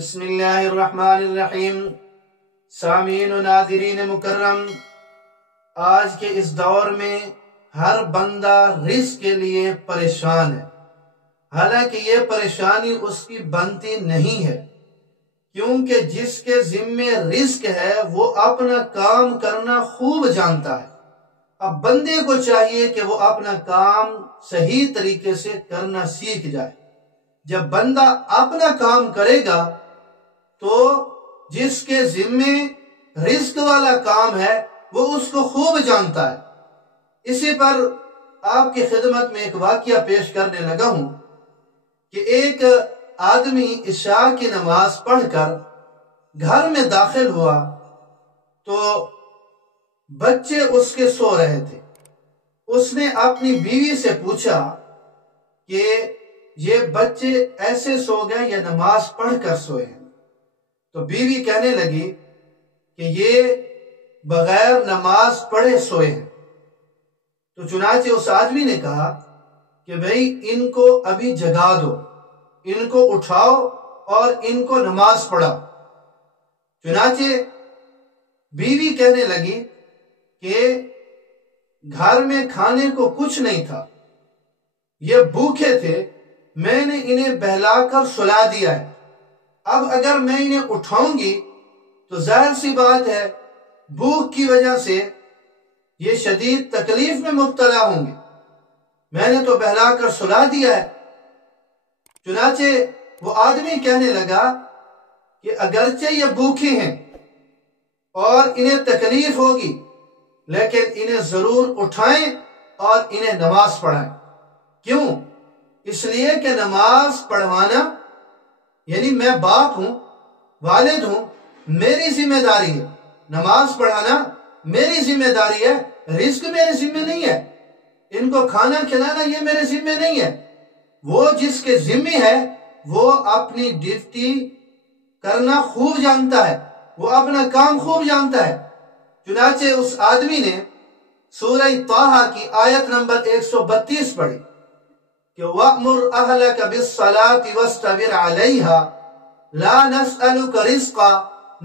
بسم اللہ الرحمن الرحیم۔ سامعین و ناظرین مکرم، آج کے اس دور میں ہر بندہ رزق کے لیے پریشان ہے، حالانکہ یہ پریشانی اس کی بنتی نہیں ہے، کیونکہ جس کے ذمے رزق ہے وہ اپنا کام کرنا خوب جانتا ہے۔ اب بندے کو چاہیے کہ وہ اپنا کام صحیح طریقے سے کرنا سیکھ جائے۔ جب بندہ اپنا کام کرے گا تو جس کے ذمے رزق والا کام ہے وہ اس کو خوب جانتا ہے۔ اسی پر آپ کی خدمت میں ایک واقعہ پیش کرنے لگا ہوں کہ ایک آدمی عشاء کی نماز پڑھ کر گھر میں داخل ہوا تو بچے اس کے سو رہے تھے۔ اس نے اپنی بیوی سے پوچھا کہ یہ بچے ایسے سو گئے یا نماز پڑھ کر سوئے ہیں؟ تو بیوی کہنے لگی کہ یہ بغیر نماز پڑھے سوئے ہیں۔ تو چنانچہ اس آدمی نے کہا کہ بھئی ان کو ابھی جگا دو، ان کو اٹھاؤ اور ان کو نماز پڑھاؤ۔ چنانچہ بیوی کہنے لگی کہ گھر میں کھانے کو کچھ نہیں تھا، یہ بھوکے تھے، میں نے انہیں بہلا کر سلا دیا ہے، اب اگر میں انہیں اٹھاؤں گی تو ظاہر سی بات ہے بھوک کی وجہ سے یہ شدید تکلیف میں مبتلا ہوں گے، میں نے تو بہلا کر سلا دیا ہے۔ چنانچہ وہ آدمی کہنے لگا کہ اگرچہ یہ بھوکے ہیں اور انہیں تکلیف ہوگی لیکن انہیں ضرور اٹھائیں اور انہیں نماز پڑھائیں۔ کیوں؟ اس لیے کہ نماز پڑھوانا یعنی میں باپ ہوں، والد ہوں، میری ذمہ داری ہے، نماز پڑھانا میری ذمہ داری ہے، رزق میرے ذمہ نہیں ہے، ان کو کھانا کھلانا یہ میرے ذمہ نہیں ہے۔ وہ جس کے ذمہ ہے وہ اپنی ڈیوٹی کرنا خوب جانتا ہے، وہ اپنا کام خوب جانتا ہے۔ چنانچہ اس آدمی نے سورہ طٰہٰ کی آیت نمبر 132 پڑھی کہ وَأْمُرْ أَهْلَكَ بِالصَّلَاةِ وَاسْتَبِرْ عَلَيْهَا لَا نَسْأَلُكَ رِزْقًا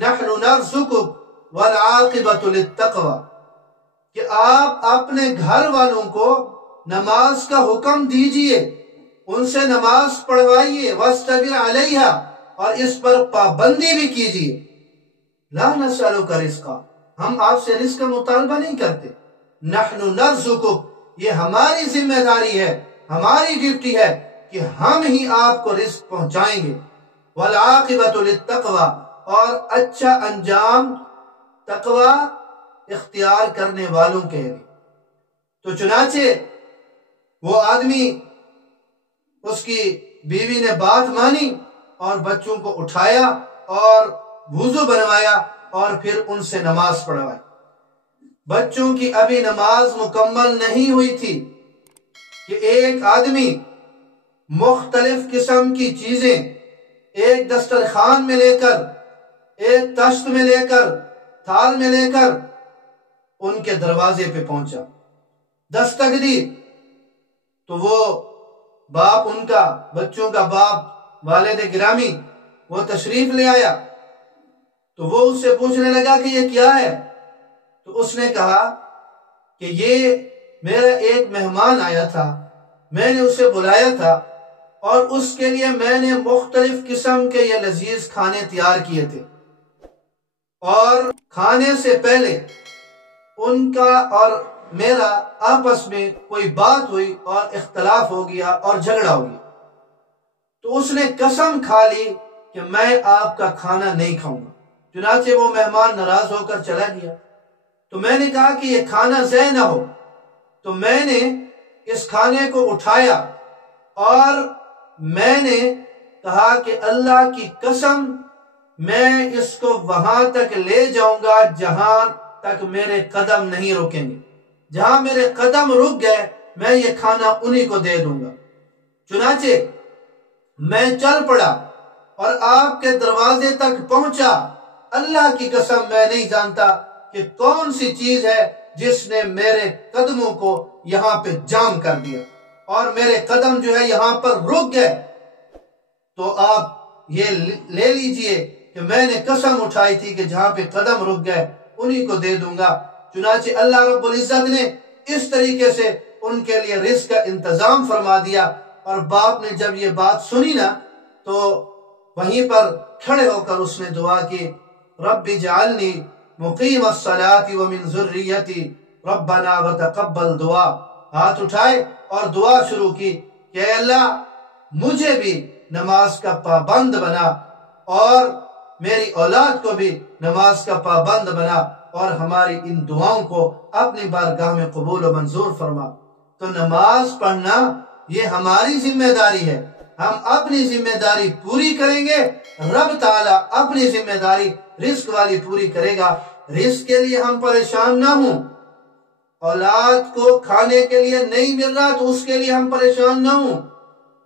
نَحْنُ نَرْزُقُكَ وَالْعَاقِبَةُ لِلتَّقْوَىٰ، کہ آپ اپنے گھر والوں کو نماز کا حکم دیجئے، ان سے نماز پڑھوائیے، وَاسْتَبِرْ عَلَيْهَا، اور اس پر پابندی بھی کیجئے۔ لَا نَسْأَلُكَ رِزْقًا، ہم آپ سے رزق کا مطالبہ نہیں کرتے، نحن نرزقک، یہ ہماری ذمہ داری ہے، ہماری ڈیوٹی ہے کہ ہم ہی آپ کو رزق پہنچائیں گے۔ والعاقبۃ للتقویٰ، اور اچھا انجام تقوی اختیار کرنے والوں کے لیے۔ تو چنانچہ وہ آدمی، اس کی بیوی نے بات مانی اور بچوں کو اٹھایا اور وضو بنوایا اور پھر ان سے نماز پڑھوائی۔ بچوں کی ابھی نماز مکمل نہیں ہوئی تھی کہ ایک آدمی مختلف قسم کی چیزیں ایک دسترخوان میں لے کر، ایک تشت میں لے کر، تھال میں لے کر ان کے دروازے پہ پہنچا، دستک دی۔ تو وہ باپ، ان کا بچوں کا باپ، والد گرامی، وہ تشریف لے آیا تو وہ اس سے پوچھنے لگا کہ یہ کیا ہے؟ تو اس نے کہا کہ یہ میرا ایک مہمان آیا تھا، میں نے اسے بلایا تھا اور اس کے لیے میں نے مختلف قسم کے یہ لذیذ کھانے تیار کیے تھے، اور کھانے سے پہلے ان کا اور میرا آپس میں کوئی بات ہوئی اور اختلاف ہو گیا اور جھگڑا ہو گیا، تو اس نے قسم کھا لی کہ میں آپ کا کھانا نہیں کھاؤں گا۔ چنانچہ وہ مہمان ناراض ہو کر چلا گیا۔ تو میں نے کہا کہ یہ کھانا ضائع نہ ہو، تو میں نے اس کھانے کو اٹھایا اور میں نے کہا کہ اللہ کی قسم میں اس کو وہاں تک لے جاؤں گا جہاں تک میرے قدم نہیں رکیں گے، جہاں میرے قدم رک گئے میں یہ کھانا انہی کو دے دوں گا۔ چنانچہ میں چل پڑا اور آپ کے دروازے تک پہنچا۔ اللہ کی قسم میں نہیں جانتا کہ کون سی چیز ہے جس نے میرے قدموں کو یہاں پہ جام کر دیا اور میرے قدم جو ہے یہاں پر رک گئے۔ تو آپ یہ لے لیجئے کہ میں نے قسم اٹھائی تھی کہ جہاں پہ قدم رک گئے انہی کو دے دوں گا۔ چنانچہ اللہ رب العزت نے اس طریقے سے ان کے لیے رزق کا انتظام فرما دیا۔ اور باپ نے جب یہ بات سنی نا تو وہیں پر کھڑے ہو کر اس نے دعا کی، رب اجعلنی مقیم الصلاۃ ومن ذریتی ربنا وتقبل دعا۔ ہاتھ اٹھائے اور دعا شروع کی کہ اے اللہ مجھے بھی نماز کا پابند بنا اور میری اولاد کو بھی نماز کا پابند بنا اور ہماری ان دعاؤں کو اپنی بارگاہ میں قبول و منظور فرما۔ تو نماز پڑھنا یہ ہماری ذمہ داری ہے، ہم اپنی ذمہ داری پوری کریں گے، رب تعالیٰ اپنی ذمہ داری رزق والی پوری کرے گا۔ رزق کے لیے ہم پریشان نہ ہوں، اولاد کو کھانے کے لیے نہیں مل رہا تو اس کے لیے ہم پریشان نہ ہوں،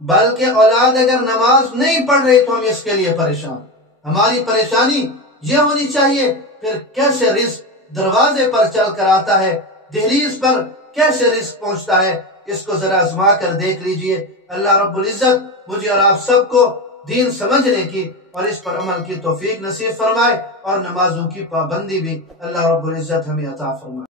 بلکہ اولاد اگر نماز نہیں پڑھ رہی تو ہم اس کے لیے پریشان۔ ہماری پریشانی یہ ہونی چاہیے پھر کیسے رزق دروازے پر چل کر آتا ہے، دہلیز پر کیسے رزق پہنچتا ہے، اس کو ذرا آزما کر دیکھ لیجئے۔ اللہ رب العزت مجھے اور آپ سب کو دین سمجھنے کی اور اس پر عمل کی توفیق نصیب فرمائے، اور نمازوں کی پابندی بھی اللہ رب العزت ہمیں عطا فرمائے۔